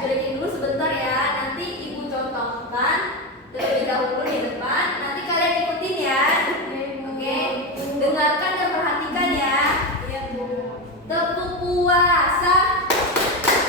breaking dulu sebentar ya. Nanti ibu contohkan terlebih dahulu di depan. Nanti kalian ikutin ya. Oke. Dengarkan dan perhatikan ya. Tepuk puasa,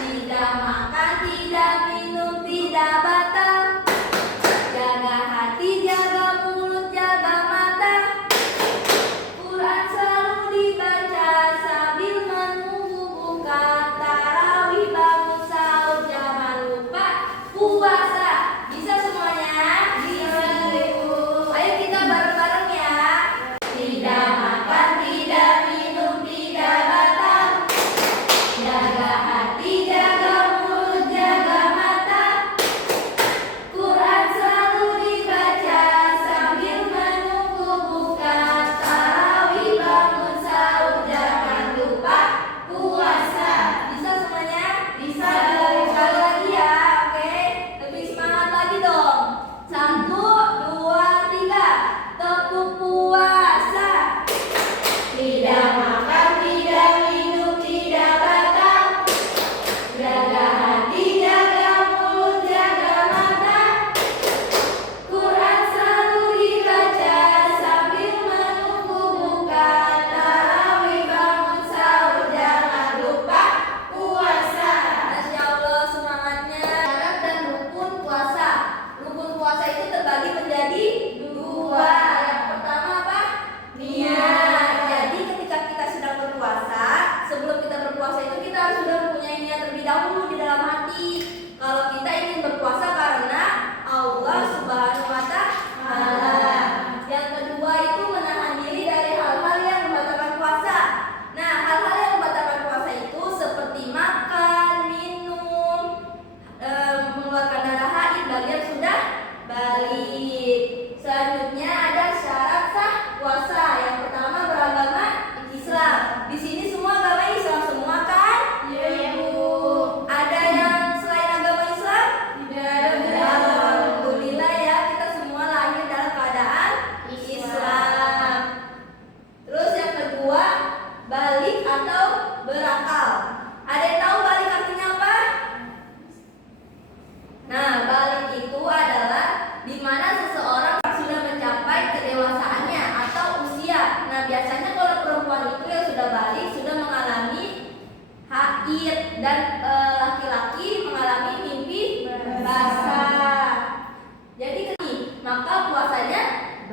tidak makan, tidak minum, tidak batal. Jaga hati, jaga mulut, jaga mata. Quran selalu dibaca sambil menunggu buka. Tarawih, bangun sahur, jangan lupa puasa. Bisa semuanya? Bisa. Ayo kita bareng-bareng ya. Tidak makan, tidak minum, tidak batal. Jaga hati, jaga mulut, jaga mata. Quran selalu dibaca sambil menunggu buka. Tarawih, bangun sahur, jangan lupa puasa. Bisa semuanya? Bisa. Sekali lagi ya, oke? Lebih semangat lagi dong. 1, 2, 3. Tepuk puasa. Tidak makan, tidak minum, tidak batal. Jaga hati, jaga mulut, jaga mata. Quran selalu dibaca sambil menunggu buka. Tarawih, bangun sahur, jangan lupa puasa. Masya Allah semangatnya. Syarat dan rukun puasa. Rukun puasa itu terbagi menjadi 2. Yang pertama apa? Niat. Jadi ketika kita sedang berpuasa, sebelum kita berpuasa itu kita harus sudah mempunyai niat terlebih dahulu di dalam hati. Kalau kita ingin berpuasa karena Allah Subhanahu wa Ta'ala. Yang kedua itu menahan diri dari hal-hal yang membatalkan puasa. Nah, hal-hal yang membatalkan puasa itu seperti makan, minum, mengeluarkan darah haid bagi yang sudah balik. Selanjutnya ada syarat sah puasa. Yang pertama beragama Islam. Di sini semua agama Islam semua kan? Iya, Bu. Ada yang selain agama Islam? Tidak. Alhamdulillah ya, kita semua lahir dalam keadaan Islam. Terus yang kedua, balik atau berakal. Ada yang tahu balik artinya apa? Nah, balik itu adalah di mana seseorang sudah mencapai kedewasaannya atau usia. Nah, biasanya kalau perempuan itu yang sudah balik sudah mengalami haid dan laki-laki mengalami mimpi basah. Jadi maka puasanya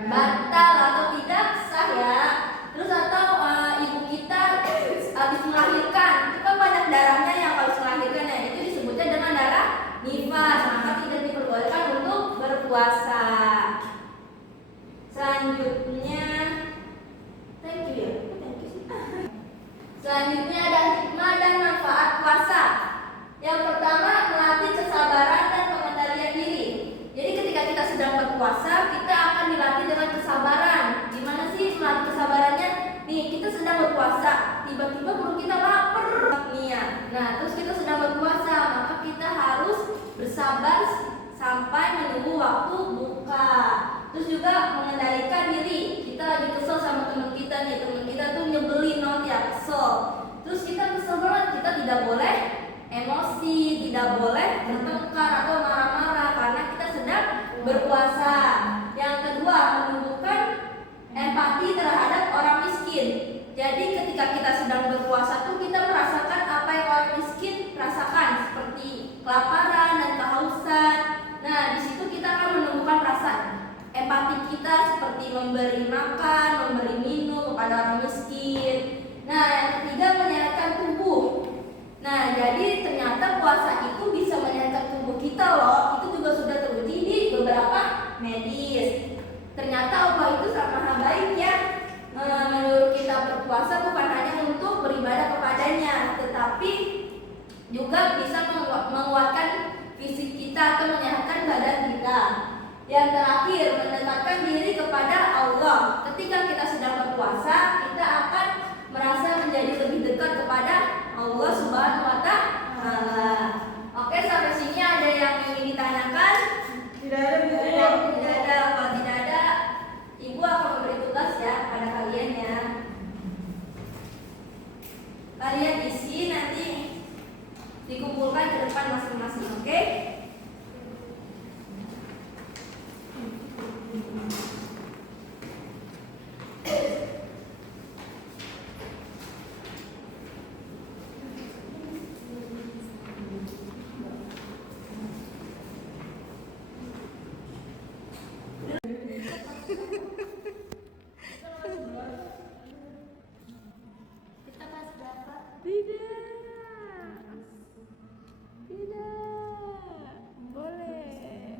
batal atau tidak sah ya. Terus atau ibu kita habis melahirkan, itu kan banyak darahnya yang harus melahirkan ya. Itu disebutnya dengan darah nifas, maka tidak diperbolehkan untuk berpuasa. Selanjutnya, thank you ya. Selanjutnya ada hikmah dan manfaat puasa. Yang pertama, melatih kesabaran dan pengendalian diri. Jadi ketika kita sedang berpuasa, kita akan dilatih dengan kesabaran. Gimana sih melatih kesabarannya? Nih, kita sedang berpuasa, tiba-tiba perut kita lapar. Nah, terus kita sedang berpuasa, maka kita harus bersabar sampai menunggu waktu buka. Terus juga mengendalikan diri. Kita lagi kesel sama teman kita nih, teman kita tuh nyebelin ya, kesel. Terus kita kesel banget, kita tidak boleh emosi, tidak boleh bertengkar atau marah-marah karena kita sedang berpuasa. Yang kedua, menumbuhkan empati terhadap orang miskin. Jadi ketika kita sedang berpuasa tuh kita merasakan apa yang orang miskin rasakan, seperti kelaparan dan kehausan. Nah, di situ kita akan menumbuhkan rasa empati kita seperti memberi makan, memberi minum kepada orang miskin. Nah, yang ketiga menyehatkan tubuh. Nah, jadi ternyata puasa itu bisa menyehatkan tubuh kita loh. Itu juga sudah teruji di beberapa medis. Ternyata Allah itu sangat baik ya. Menurut kita berpuasa bukan hanya untuk beribadah kepadanya, tetapi juga bisa menguatkan fisik kita atau menyehatkan badan kita. Yang terakhir, mendekatkan diri kepada Allah. Ketika kita sedang berpuasa, kita akan merasa menjadi lebih dekat kepada Allah Subhanahu wa Ta'ala. Oke, sampai sini ada yang ingin ditanyakan? Tidak ada, Bu. Tidak ada. Kalau tidak ada, Ibu akan memberi tugas ya pada kalian ya. Kalian isi nanti dikumpulkan ke depan masing-masing. Kita kelas berapa? Tidak. Boleh.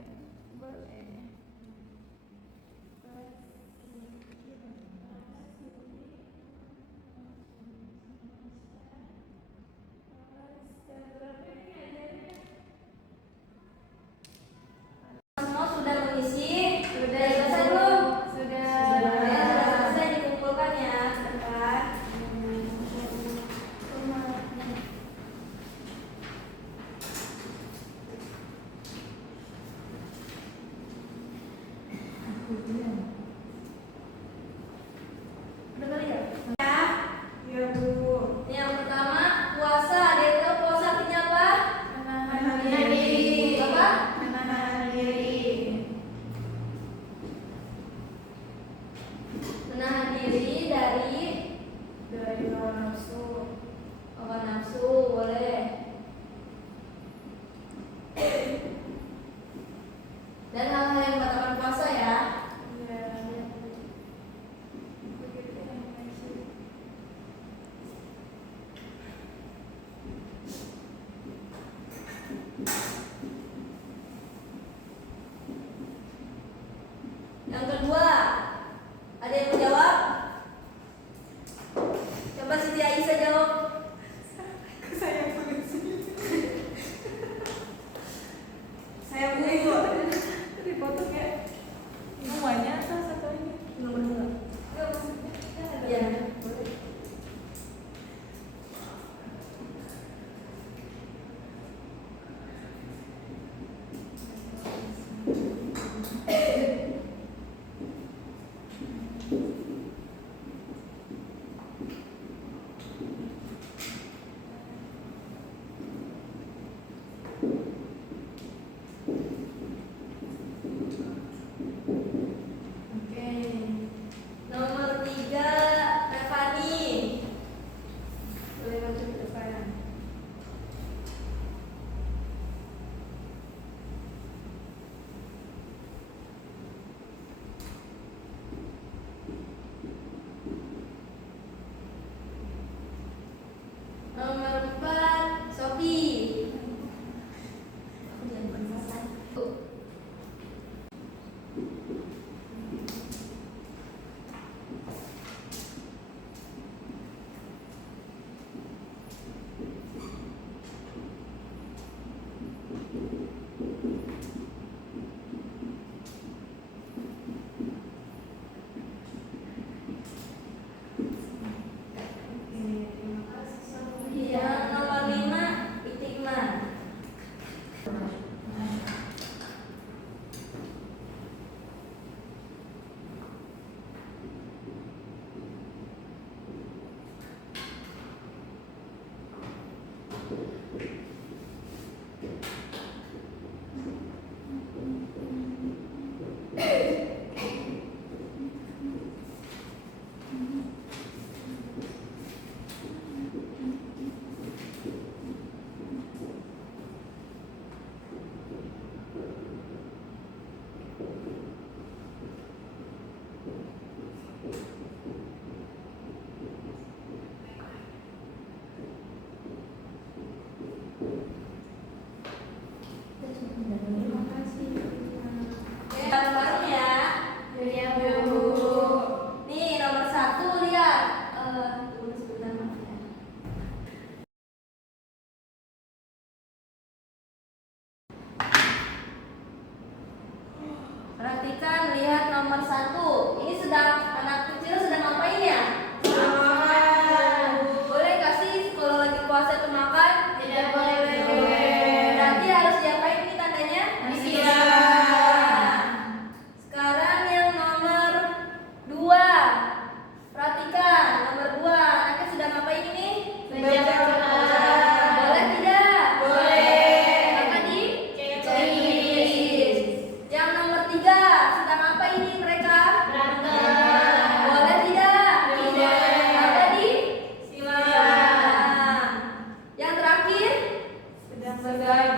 Semua sudah mengisi? Sudah selesai belum? Sudah. Ya, sudah selesai dikumpulkan ya, sebentar. Dengar ya? Ya, Bu. Yang pertama, puasa. Ada yang tahu puasa artinya apa? Menahan diri. Apa? Menahan diri. Menahan diri dari Hawa nafsu. hawa nafsu, boleh. Dan hal-hal yang membatalkan puasa ya. Iya. Yang kedua, ada yang mau jawab? Coba Siti Aisyah jawab. Saya polisi. Saya polisi kok. Dipotong ya. Semuanya atau satu ini? Nomor dua. Enggak, maksudnya kan ada. Iya. Boleh. Oke. Nomor tiga, Revani. Boleh maju ke depan. Nomor empat, Sofi. Aku jangan bermasalah. Yang nomor lima, Itikman. Yang baru ya. Iya, Bu. Nih nomor satu lihat. Tunggu sebentar Mas, ya. Perhatikan, lihat nomor satu. Ini sedang anak kecil sedang ngapain ya? Boleh kasih kalau lagi puasa itu makan? Tidak boleh. Berarti harus diapain ini tandanya? Disiram. Sekarang yang nomor dua. Perhatikan, nomor dua. Anaknya sudah ngapain ini? Baca Quran. Boleh tidak? Boleh. Maka di Checklist. Yang nomor tiga, sedang apa ini mereka? Berantem. Boleh tidak? Tidak. Maka di Silam. Yang terakhir, Sedang bergaya.